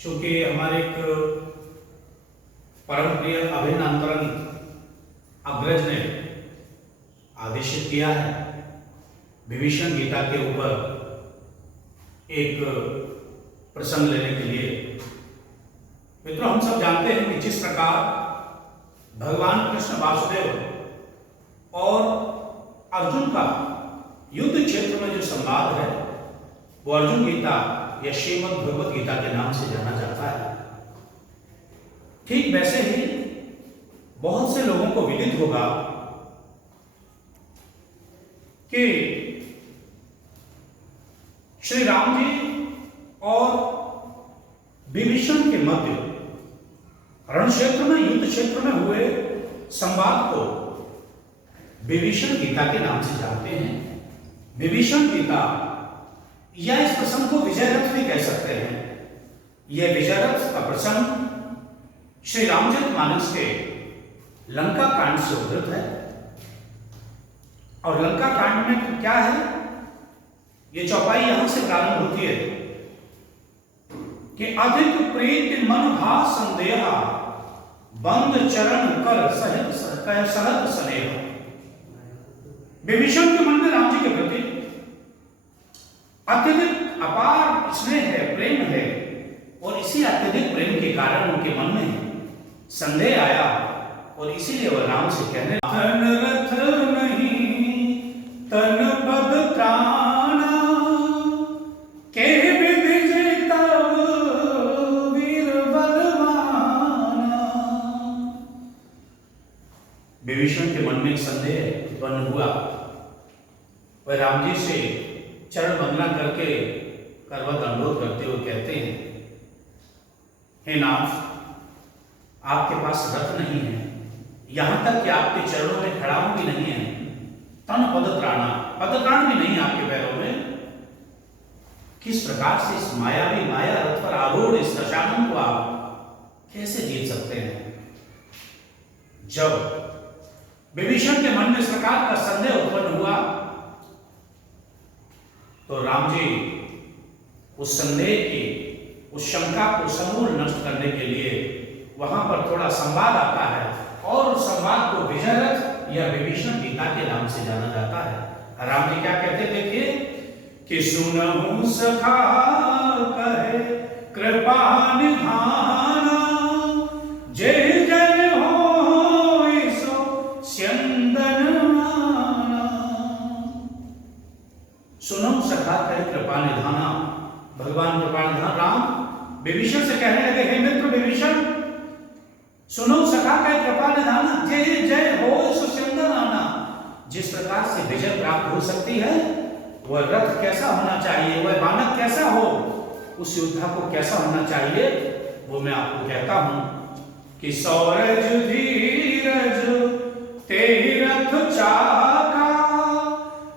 चूंकि हमारे एक परम प्रिय अभिन्न अंतरंग अग्रज ने आदेशित किया है विभीषण गीता के ऊपर एक प्रसंग लेने के लिए। मित्रों, हम सब जानते हैं कि जिस प्रकार भगवान कृष्ण वासुदेव और अर्जुन का युद्ध क्षेत्र में जो संवाद है वो अर्जुन गीता या श्रीमद् भगवद गीता के नाम से जाना जाता है। ठीक वैसे ही बहुत से लोगों को विदित होगा कि श्री राम जी और विभीषण के मध्य रण क्षेत्र में युद्ध क्षेत्र में हुए संवाद को विभीषण गीता के नाम से जानते हैं। विभीषण गीता या इस प्रसंग को विजय रथ भी कह सकते हैं। यह विजय रथ का प्रसंग श्री रामचरितमानस के लंका कांड से उद्धृत है। और लंका कांड में क्या है, ये चौपाई यहां से प्रारंभ होती है कि अधिक प्रीति मन भा संदेहा बंद चरण कर सहत स्नेह। विभीषण के मन में राम जी के प्रति अत्यधिक अपार स्नेह है, प्रेम है, और इसी अत्यधिक प्रेम के कारण उनके मन में संदेह आया और इसीलिए वह राम से कहने तन रथ नहीं तन पद त्राणा के विधि तब वीर बलवाना। विभीषण के मन में संदेह उत्पन्न हुआ। वह राम जी से चरण वंदना करके करवत अनुरोध करते हुए कहते हैं, हे नाथ, आपके पास रथ नहीं है, यहां तक कि आपके चरणों में खड़ा भी नहीं है। तन पदत्राणा, पदत्राण भी नहीं आपके पैरों में। किस प्रकार से इस मायावी माया रथ पर आरूढ़ इस दशानन को आप कैसे जीत सकते हैं? जब विभीषण के मन में इस प्रकार का संदेह उत्पन्न हुआ तो राम जी उस संदेह की, उस शंका को समूल नष्ट करने के लिए वहां पर थोड़ा संवाद आता है और उस संवाद को विजय रथ या विभीषण गीता के नाम से जाना जाता है। राम जी क्या कहते, देखिए कि सुनहु सखा कहे कृपा निधाना जय जय हो सो स्यंदन माना। सुनो सखा कहे कृपा निधाना। भगवान कृपा निधान राम विभीषण से कहने लगे, हे मित्र विभीषण, सुनो सखा कहे कृपा निधाना जय जय हो सुस्यंदन आना। जिस प्रकार से विजय प्राप्त हो सकती है, वह रथ कैसा होना चाहिए, वह बानक कैसा हो, उस योद्धा को कैसा होना चाहिए, वो मैं आपको कहता हूं कि सौरज धीरज तेहि रथ चाका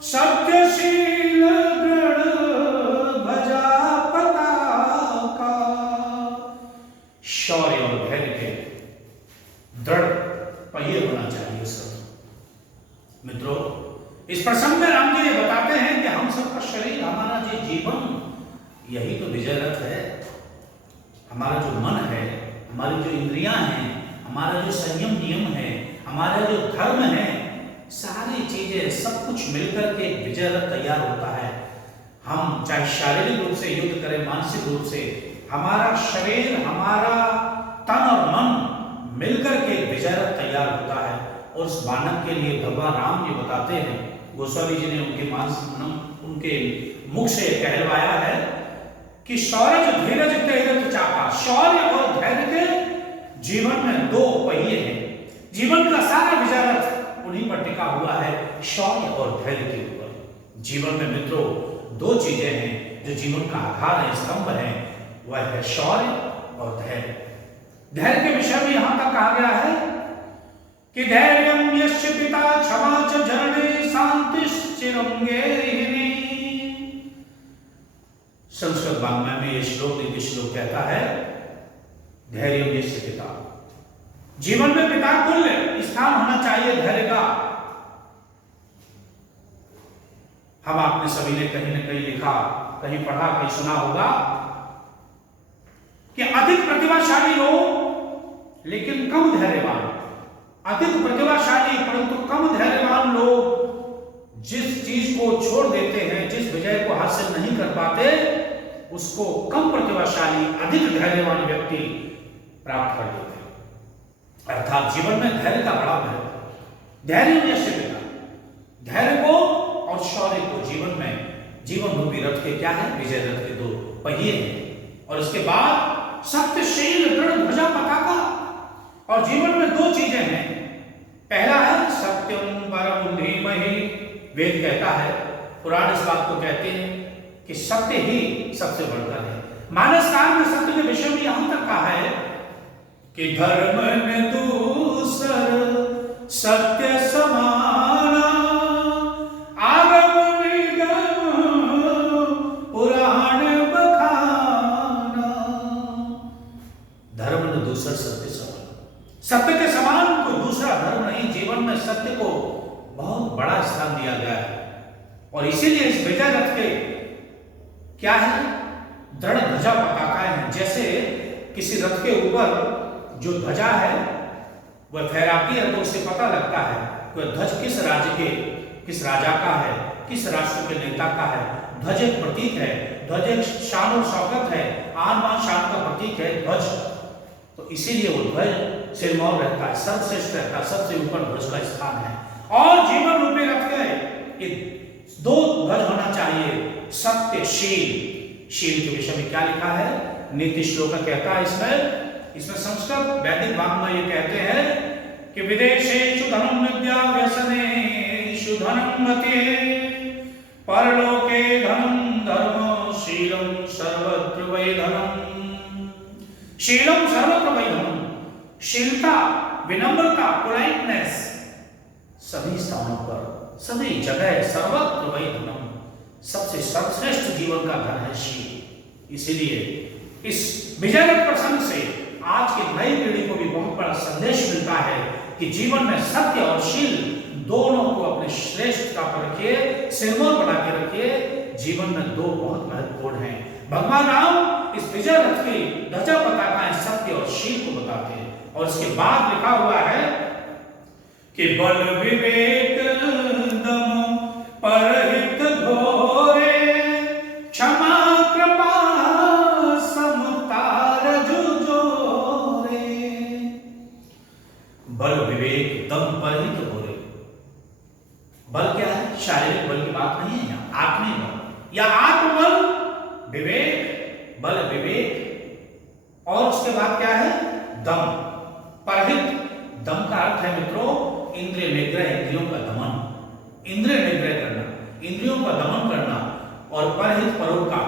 सत्यशील दृढ़ भजा पताका। शौर्य और धैर्य के दृढ़ पहिए होना चाहिए उसका। मित्रों, इस प्रसंग में राम जी ये बताते हैं कि हम सबका शरीर, हमारा जो जीवन, यही तो विजय रथ है। हमारा जो मन है, हमारी जो इंद्रियां हैं, हमारा जो संयम नियम है, हमारा जो धर्म है, सारी चीजें सब कुछ मिलकर के विजय रथ तैयार होता है। हम चाहे शारीरिक रूप से युद्ध करें, मानसिक रूप से, हमारा शरीर, हमारा तन और मन मिलकर के विजय रथ तैयार होता है। और उस बानक के लिए भगवान राम जी बताते हैं, गोस्वामी जी ने उनके मुख से कहलवाया है कि शौर्य धीरज तेहि रथ चाका। शौर्य और धैर्य के जीवन में दो पहिए हैं। जीवन का सारा विजय रथ उन्हीं पर टिका हुआ है, शौर्य और धैर्य के ऊपर। जीवन में मित्रों दो चीजें हैं जो जीवन का आधार है, स्तंभ है, वह है शौर्य और धैर्य। धैर्य के विषय में यहां तक कहा गया है कि धैर्यं यस्य पिता क्षमा च झरणे शांतिश्चिरं गेहिनी। संस्कृत वाङ्मय में यह श्लोक, नीति श्लोक कहता है, धैर्यं यस्य पिता, जीवन में पिता तुल्य स्थान होना चाहिए धैर्य का। हम आपने सभी ने कहीं न कहीं लिखा, कहीं पढ़ा, कहीं सुना होगा कि अधिक प्रतिभाशाली लोग लेकिन कम धैर्यवान, अधिक प्रतिभाशाली परंतु कम धैर्यवान लोग जिस चीज को छोड़ देते हैं, जिस विजय को हासिल नहीं कर पाते, उसको कम प्रतिभाशाली अधिक धैर्यवान व्यक्ति प्राप्त कर लेते हैं। अर्थात जीवन में धैर्य का बड़ा महत्व है। धैर्य निश्चित, धैर्य को और शौर्य को जीवन में, जीवन रूपी रथ के क्या है, विजय रथ के दो पहिए हैं। और उसके बाद सत्यशील दृढ़ ध्वजा पताका। और जीवन में दो चीजें हैं। पहला है सत्यम परम धीमहि। वेद कहता है, पुराण इस बात को कहते हैं कि सत्य ही सबसे बढ़कर है। मानस काल में सत्य के विषय में यहां तक कहा है कि धर्म में दूसर सत्य समाना, आगम विगम पुराण बखाना। धर्म में दूसर सत्य समान, सत्य के समान कोई दूसरा धर्म नहीं। जीवन में सत्य को बहुत बड़ा स्थान दिया गया है। और इसीलिए इस विजय रथ के क्या है, दृढ़ ध्वजा पताकाएं हैं। जैसे किसी रथ के ऊपर जो ध्वजा है वह फहराती है तो उससे पता लगता है वह ध्वज किस राज्य के, किस राजा का है, किस राष्ट्र के नेता का है। ध्वज एक प्रतीक है, ध्वज एक शान और शौकत है, आन बान शान का प्रतीक है ध्वज। तो इसीलिए वो ध्वज सिरमौर रहता है, सर्वश्रेष्ठ रहता है, सबसे ऊपर ध्वज का स्थान है। और जीवन रूपी रथ के दो ध्वज होना चाहिए, सत्यशील। शील के विषय में क्या लिखा है, नीति श्लोक कहता है इसमें संस्कृत वैदिक वाङ्मय में ये कहते हैं कि विदेशेषु धनं विद्या व्यसनेषु धनं मते, परलोके धनं धर्म शीलं सर्वत्र वै धनं। शीलं सर्वत्र वै धनं। शीलता, विनम्रता, पोलाइटनेस सभी स्थानों पर, सभी जगह, सर्वत्र वै धनम। सबसे सर्वश्रेष्ठ जीवन का धन है शील। इसीलिए इस विजय रथ प्रसंग से आज की नई पीढ़ी को भी बहुत बड़ा संदेश मिलता है कि जीवन में सत्य और शील दोनों को अपने श्रेष्ठता पर रखिए, सिरमौर बना के रखिए। जीवन में दो बहुत महत्वपूर्ण हैं। भगवान राम इस विजय रथ की ध्वजा पताकाएं सत्य और शील को बताते हैं। और इसके बाद लिखा हुआ है कि बल विवेक दम परहित घोरे, क्षमा कृपा समता रजुजोरे। बल विवेक दम परहित घोरे। बल क्या है, शारीरिक बल की बात नहीं है यहाँ, आत्मिक बल या आत्मबल, विवेक, बल विवेक। और उसके बाद क्या है, दम परहित। दम का अर्थ है मित्रों इंद्रिय निग्रह, इंद्रियों का दमन, इंद्रिय निग्रह करना, इंद्रियों का दमन करना। और परहित परोपकार।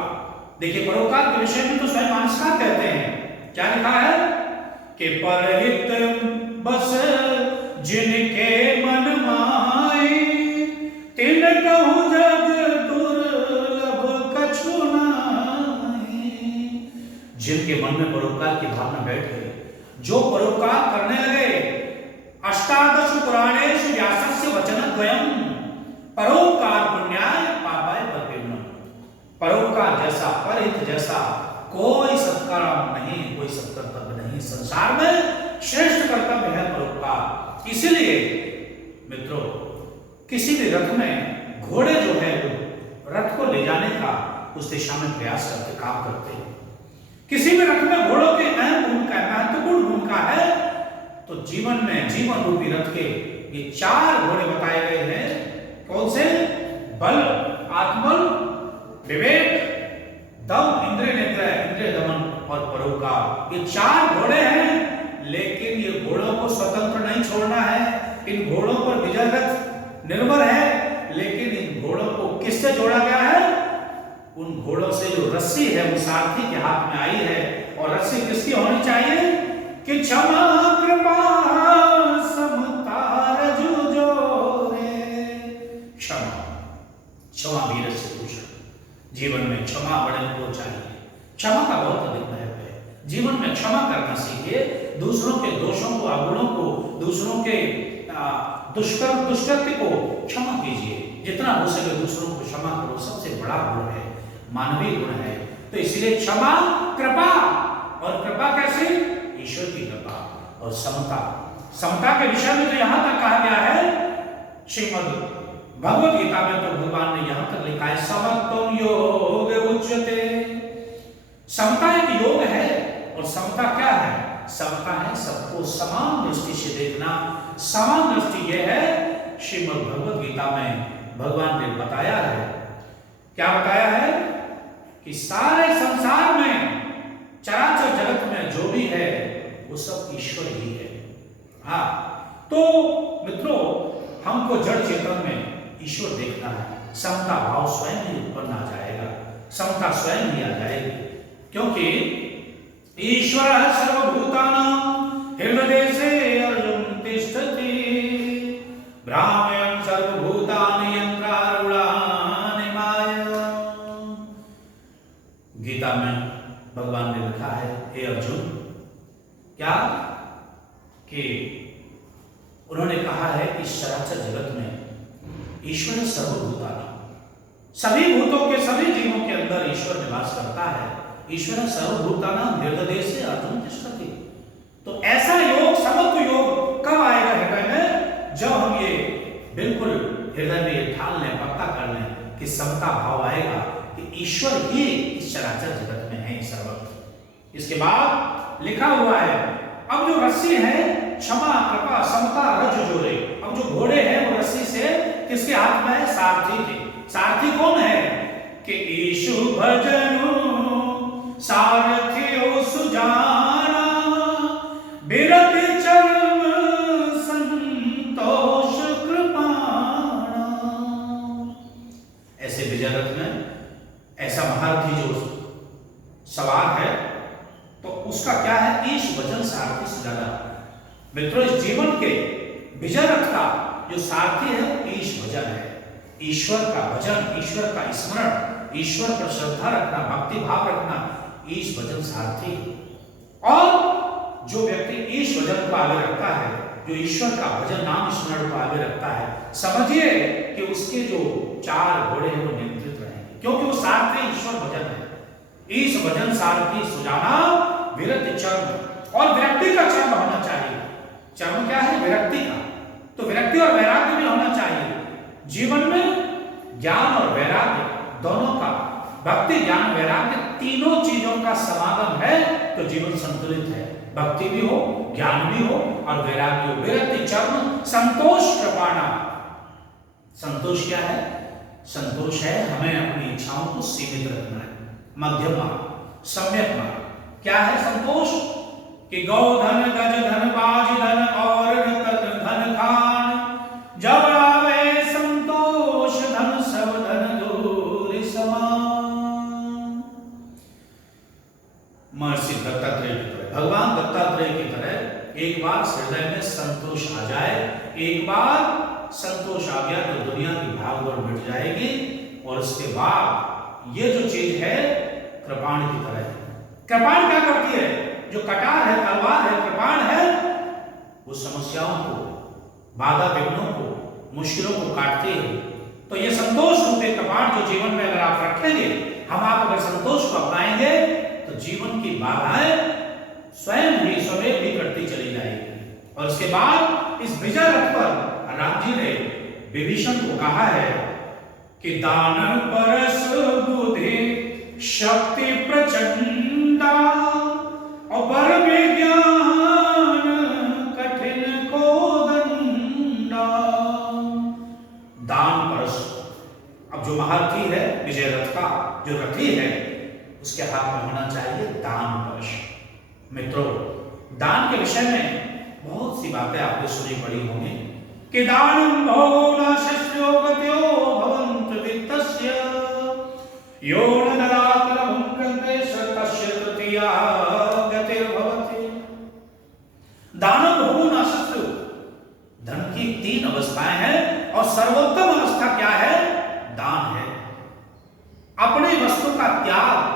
देखिए परोपकार के विषय में तो स्वयं मानसकार कहते हैं, क्या लिखा है कि परहित बस जिनके मन माई, तिन कहूं जग दुर्लभ कछु नाई। जिनके मन में परोपकार की भावना बैठ गई, जो परोपकार करने लगे। अष्टादश पुराणेषु व्यासस्य वचनद्वयम् परोपकार पुण्याय पापाय परपीड़नम्। परोपकार जैसा, परहित जैसा कोई सत्कर्म नहीं, कोई सत्कर्तव्य नहीं। संसार में श्रेष्ठ कर्तव्य है परोपकार। इसीलिए मित्रों किसी भी रथ में घोड़े जो है वो रथ को ले जाने का उस दिशा में प्रयास करते, काम करते हैं। किसी भी रथ में घोड़ों की अहम भूमिका है, महत्वपूर्ण भूमिका है। तो जीवन में, जीवन रूपी रथ के ये चार घोड़े बताए गए हैं। कौन से, बल, आत्मबल, विवेक, दम, इंद्रिय निग्रह, इंद्रिय दमन और परोपकार। ये चार घोड़े हैं। लेकिन ये घोड़ों को स्वतंत्र नहीं छोड़ना है। इन घोड़ों पर विजय रथ निर्भर है। लेकिन इन घोड़ों को किससे जोड़ा गया है, उन घोड़ों से जो रस्सी है वो सारथी के हाथ में आई है। और रस्सी किसकी होनी चाहिए कि क्षमा कृपा समता रजुजोरे। क्षमा, क्षमा वीर से भूषण। जीवन में क्षमा बड़े को चाहिए। क्षमा का बहुत अधिक महत्व है। जीवन में क्षमा करना सीखिए। दूसरों के दोषों को, अवगुणों को, दूसरों के दुष्कृत्य को क्षमा कीजिए। जितना हो सके दूसरों को क्षमा करो। सबसे बड़ा गुण है, मानवीय गुण है। तो इसलिए क्षमा कृपा और कृपा कैसे? ईश्वर की कृपा। और समता, समता के विषय में तो यहां तक कहा गया है श्रीमद् भगवद गीता में, तो भगवान ने यहां तक लिखा है समत्वम योग उच्यते। समता एक योग है। और समता क्या है? समता है सबको समान दृष्टि से देखना। समान दृष्टि यह है, श्रीमद् भगवद गीता में भगवान ने बताया है। क्या बताया है? कि सारे संसार में, चराचर जगत में जो भी है वो सब ईश्वर ही है। हाँ, तो मित्रों, हमको जड़ चेतन में ईश्वर देखना है। समता भाव स्वयं ही उत्पन्न आ जाएगा, समता स्वयं ही आ जाएगी, क्योंकि ईश्वर सर्वभूतानां हृदयेशे अर्जुन तिष्ठति भ्राम्यं सर्वभूतानि यन्त्रारूढानि माया। गीता में भगवान ने लिखा है, हे अर्जुन, क्या कि उन्होंने कहा है कि चराचर जगत में ईश्वर सर्वभूतानां, सभी भूतों के, सभी जीवों के अंदर ईश्वर निवास करता है। ईश्वर सर्वभूतानां हृदयेशे अर्जुन तिष्ठति। तो ऐसा योग, समत्व योग कब आएगा हृदय में? जब हम ये बिल्कुल हृदय में ये ठान लें, पक्का कर लें कि समता भाव आएगा कि ईश्वर ही इस चराचर जगत में है सर्वत्र। इसके बाद लिखा हुआ है, अब जो रस्सी है क्षमा कृपा समता रज जोरे। अब जो घोड़े हैं वो रस्सी से किसके हाथ में है? सारथी के। सारथी कौन है? कि ईशु भजनु सारथियो सुजाना बिरति चरम संतोष कृपाणा। ऐसे विजय रथ में ऐसा महारथी जो सवार है, तो उसका क्या है? ईश भजन सारथी सुजाना। मित्रों, इस जीवन के विजय रथ का जो सारथी है वो ईश भजन है। ईश्वर का भजन, ईश्वर का स्मरण, ईश्वर पर श्रद्धा रखना, भक्ति भाव रखना, ईश भजन सारथी। और जो व्यक्ति ईश भजन को आगे रखता है, जो ईश्वर का भजन नाम स्मरण को आगे रखता है, समझिए कि उसके जो चार घोड़े हैं वो नियंत्रित रहेंगे, क्योंकि वो सारथी ईश्वर भजन है। ईश भजन सारथी सुजाना विरति चर्म। और विरक्ति का चर्म होना चाहिए। चर्म क्या है? विरक्ति का। तो विरक्ति और वैराग्य भी होना चाहिए। जीवन में ज्ञान और वैराग्य दोनों का, भक्ति ज्ञान वैराग्य तीनों चीजों का समागम है तो जीवन संतुलित है। भक्ति भी हो, ज्ञान भी हो और वैराग्य हो। विरक्ति चर्म संतोष कृपाणा। संतोष क्या है? संतोष है हमें अपनी इच्छाओं को सीमित रखना है, मध्यम मार्ग, सम्यक मार्ग। क्या है संतोष? कि गौधन गज धन बाज धन और धन खान, जब आवे संतोष धन सब धन दूर समान। महर्षि दत्तात्रेय की तरह, भगवान दत्तात्रेय की तरह एक बार हृदय में संतोष आ जाए, एक बार संतोष आ गया तो दुनिया की भागदौड़ मिट जाएगी। और उसके बाद ये जो चीज है कृपाण की तरह है। कृपाण क्या करती है? जो कटार है, तलवार है, कृपाण है, वो समस्याओं को, बाधा विघ्नों को, मुश्किलों को काटती है। तो ये संतोष रूपी कृपाण जो जीवन में अगर आप रखेंगे, हम आप अगर संतोष को अपनाएंगे तो जीवन की बाधाएं स्वयं ही स्वमेव भी कटती चली जाएगी। और उसके बाद इस विजय रथ पर राम जी ने विभीषण को कहा है कि दान परस बुद्धि शक्ति प्रचंडा और बर विज्ञान कठिन को दंडा। दान परस, अब जो महारथी है विजय रथ का, जो रथी है, उसके हाथ में होना चाहिए दान परस। मित्रों, दान के विषय में बहुत सी बातें आपने सुनी पड़ी होंगी कि दानं भोगो नाशस्यो गत्यो भवन्ति वित्तस्य यो न ददाति लभं कृते तस्य तृतीया गतिर्भवति। दानं भोगो नाशस्यो, धन की तीन अवस्थाएं हैं और सर्वोत्तम अवस्था क्या है? दान है। अपनी वस्तु का त्याग,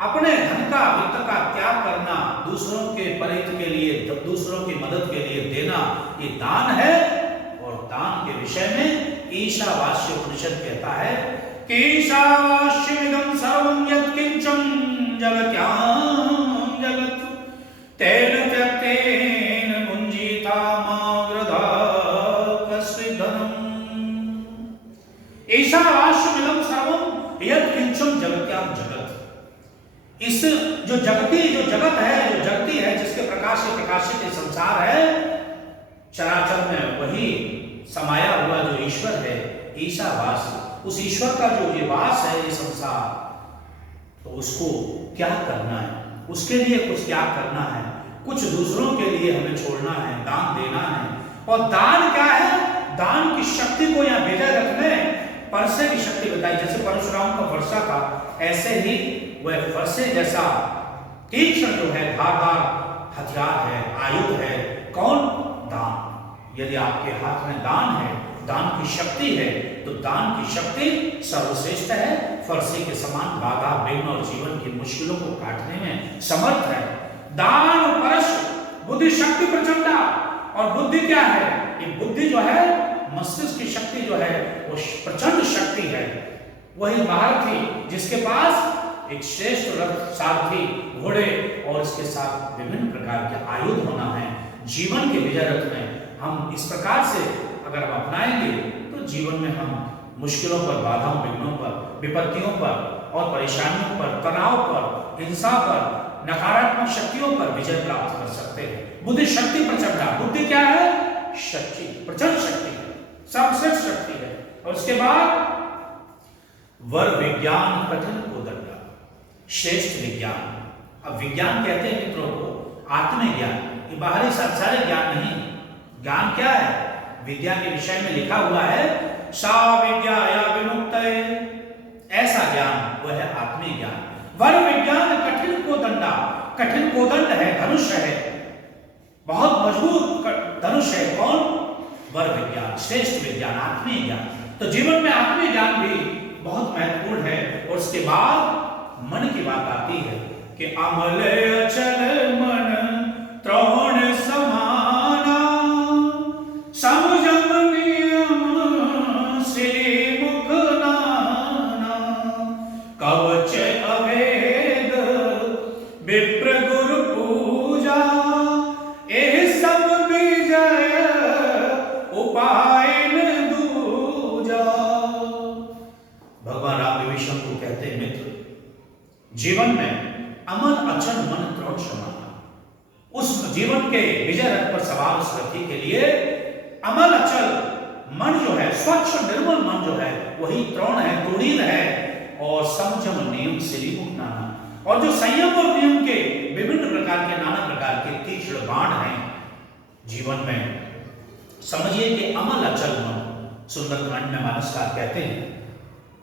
अपने धन का, वित्त का त्याग करना, दूसरों के परिहित के लिए, दूसरों की मदद के लिए देना, ये दान है। और दान के विषय में ईशावास्य उपनिषद कहता है कि ईशावास्यमिदं सर्वं यत्किंचं जगत्यां जगत् तेन त्यक्तेन मुञ्जीता मा वृथा कस्मिन् धनम्। ईशावास्यमिदं सर्वं यत्किंचन जगत्यां जगत्। इस जो जगत है, जो जगती है, जिसके प्रकाश से प्रकाशित ये संसार है, चराचर में वही समाया हुआ जो ईश्वर है, ईशावास, उस ईश्वर का जो ये वास है, ये संसार, तो उसको क्या करना है, उसके लिए कुछ क्या करना है, कुछ दूसरों के लिए हमें छोड़ना है, दान देना है। और दान क्या है? दान की शक्ति को यहाँ भेजा रखने, परसे की शक्ति बताई। जैसे परशुराम का वर्षा था, ऐसे ही वह वर्षे जैसा तीक्ष्ण जो है, धारदार हथियार है, आयुध है। कौन? दान। यदि आपके हाथ में दान है, दान की शक्ति है, तो दान की शक्ति सर्वश्रेष्ठ है, फरसे के समान बाधा, विघ्न और जीवन की मुश्किलों को काटने में समर्थ है। दान और परश, बुद्धि शक्ति प्रचंडा। और बुद्धि क्या है? ये बुद्धि जो है, मस्तिष्क की शक्ति जो है, वो प्रचंड शक्ति है। वही महारथी जिसके पास एक श्रेष्ठ रथ, सारथी, घोड़े और इसके साथ विभिन्न प्रकार के आयुध होना है। जीवन के विजय रथ में हम इस प्रकार से अगर हम अपनाएंगे तो जीवन में हम मुश्किलों पर, बाधाओं, विघ्नों पर, विपत्तियों पर और परेशानियों पर, तनाव पर, हिंसा पर, नकारात्मक शक्तियों पर विजय प्राप्त कर सकते हैं। बुद्धि शक्ति प्रचंडा। बुद्धि क्या है? शक्ति, प्रचंड शक्ति है, सर्वश्रेष्ठ शक्ति है। और उसके बाद वर विज्ञान कठिन कोदंडा, श्रेष्ठ विज्ञान। अब विज्ञान कहते हैं मित्रों को आत्मज्ञान, ये बाहरी सांसारिक ज्ञान नहीं। ज्ञान क्या है? विज्ञान के विषय में लिखा हुआ है, सा विद्या या विमुक्तये, ऐसा ज्ञान वह है आत्मीय ज्ञान। वर विज्ञान कठिन कोदंडा, कठिन कोदंड है, धनुष है, बहुत मजबूत धनुष है। कौन? वर विज्ञान, श्रेष्ठ विज्ञान, आत्मीय ज्ञान। तो जीवन में आत्मीय ज्ञान भी बहुत महत्वपूर्ण है। और उसके बाद मन की बात आती है कि अमल अचल मन त्रोण समाना, समझम नियम श्री मुख नाना, कवच अभेद विप्र गुरु पूजा, एह सब विजय उपाय न दूजा। भगवान राम विभीषण को कहते हैं, मित्र, जीवन में अमल अचल मन त्रोण समाना। उस जीवन के विजय रथ पर सवार उस रथी के लिए अमल अचल मन जो है, स्वच्छ निर्मल मन जो है, वही त्रोण है, तुड़ीर है। और संयम नियम से मुख नाना, और जो संयम और नियम के विभिन्न प्रकार के, नाना प्रकार के तीक्ष्ण बाण हैं जीवन में। समझिए कि अमल अचल मन, सुंदरकांड में मानसकार कहते हैं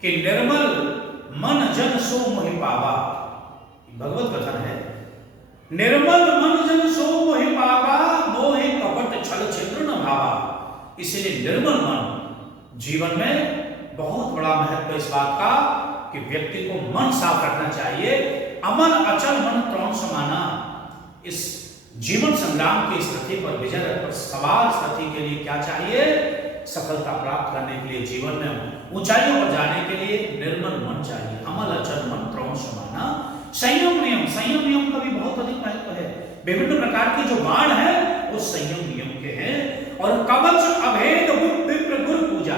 कि निर्मल मन जन सो मोहि पावा, भगवत कथन है। निर्मल मन जन सो मोहि पावा, मोहि कपट छल छिद्र न भावा। इसलिए निर्मल मन जीवन में बहुत बड़ा महत्व इस बात का कि व्यक्ति को मन साफ रखना चाहिए। अमल अचल मन त्रोण समाना। इस जीवन संग्राम के इस रथी पर, विजय रथ पर सवार रथी के लिए क्या चाहिए? सफलता प्राप्त करने के लिए, जीवन में ऊंचाइयों पर जाने के लिए निर्मल मन चाहिए। अमल अचल मन त्रोण समाना। संयम नियम, संयम नियम का भी बहुत अधिक महत्व है। विभिन्न प्रकार के जो बाण है वो संयम नियम के हैं। और कवच अभेद विप्र गुरु पूजा।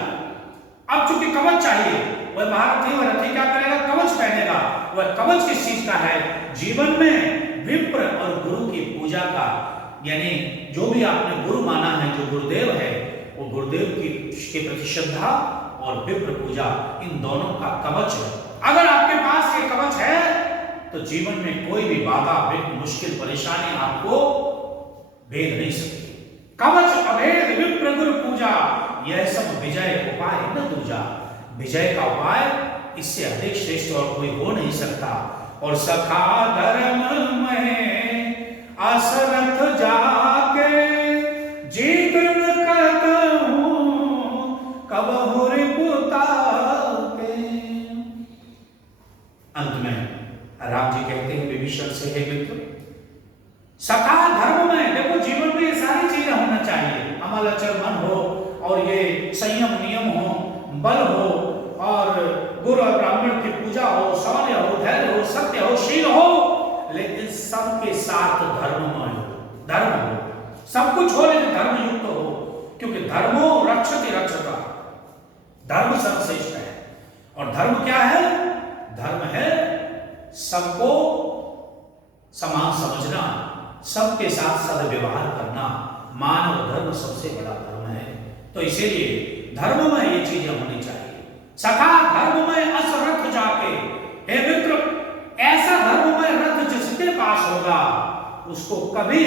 अब चूंकि कवच चाहिए, वह महारथी और रथी क्या करेगा? कवच पहनेगा। वह कवच किस चीज का है? जीवन में विप्र और गुरु की पूजा का, यानी जो भी आपने गुरु माना है, जो गुरुदेव है, वो गुरुदेव के प्रति श्रद्धा और विप्र पूजा, इन दोनों का कवच है। अगर आपके पास ये कवच है तो जीवन में कोई भी बाधा, विघ्न, मुश्किल, परेशानी आपको भेद नहीं सकती। कवच अभेद विप्र गुरु पूजा, यह सब विजय उपाय न दूजा। विजय का उपाय इससे अधिक श्रेष्ठ और कोई हो नहीं सकता। और सखा धर्म में असरथ जाके, जीत न कहूं कबहु रिपुता के। अंत में राम जी कहते हैं विभीषण से, हे मित्र, सखा धर्म में, देखो जीवन में ये सारी चीजें होना चाहिए। अमल अचल मन हो, और ये संयम नियम हो, बल हो, और गुरु और ब्राह्मण की पूजा हो, शौर्य हो, धैर्य हो, सत्य हो, शील हो, लेकिन सबके साथ धर्ममय धर्मो रक्षति रक्षता, धर्म सर्वश्रेष्ठ है। और धर्म क्या है? धर्म है सबको समान समझना, सबके साथ सद्व्यवहार करना। मानव धर्म सबसे बड़ा धर्म है। तो इसीलिए धर्म में ये चीजें होनी चाहिए। सखा धर्म में अस रथ जाके, हे मित्र, ऐसा धर्म में रथ जिसके पास होगा उसको कभी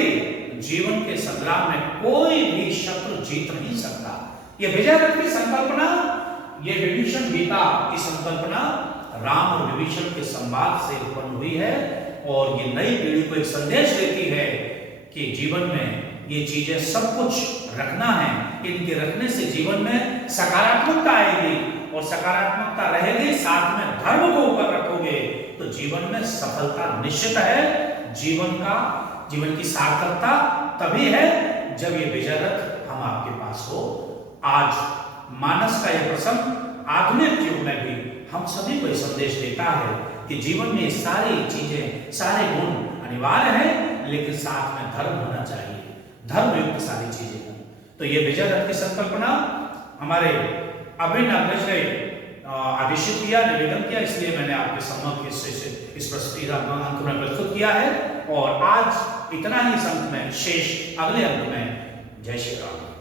जीवन के संग्राम में कोई भी शत्रु जीत नहीं सकता। ये विजय रथ की संकल्पना, ये विभीषण गीता की संकल्पना राम और विभीषण के संवाद से उत्पन्न हुई है। और ये नई पीढ़ी को एक संदेश देती है कि जीवन में ये चीजें सब कुछ रखना है। इनके रखने से जीवन में सकारात्मकता आएगी, और सकारात्मकता रहेगी, साथ में धर्म को ऊपर रखोगे तो जीवन में सफलता निश्चित है। जीवन की सार्थकता तभी है जब ये विजय रथ हम आपके पास हो। आज मानस का यह प्रसंग आधुनिक युग में भी हम सभी को संदेश देता है कि जीवन में सारी चीजें, सारे गुण अनिवार्य हैं, लेकिन साथ में धर्म होना चाहिए, धर्म युक्त सारी चीजें हों। तो ये विजय रथ की संकल्पना हमारे अभिन्न अग्रज ने आदेशित किया, निवेदन किया, इसलिए मैंने आपके सम्मुख इस प्रस्तुति अंक में प्रस्तुत किया है। और आज इतना ही इस अंक में, शेष अगले अंक में। जय श्री राम।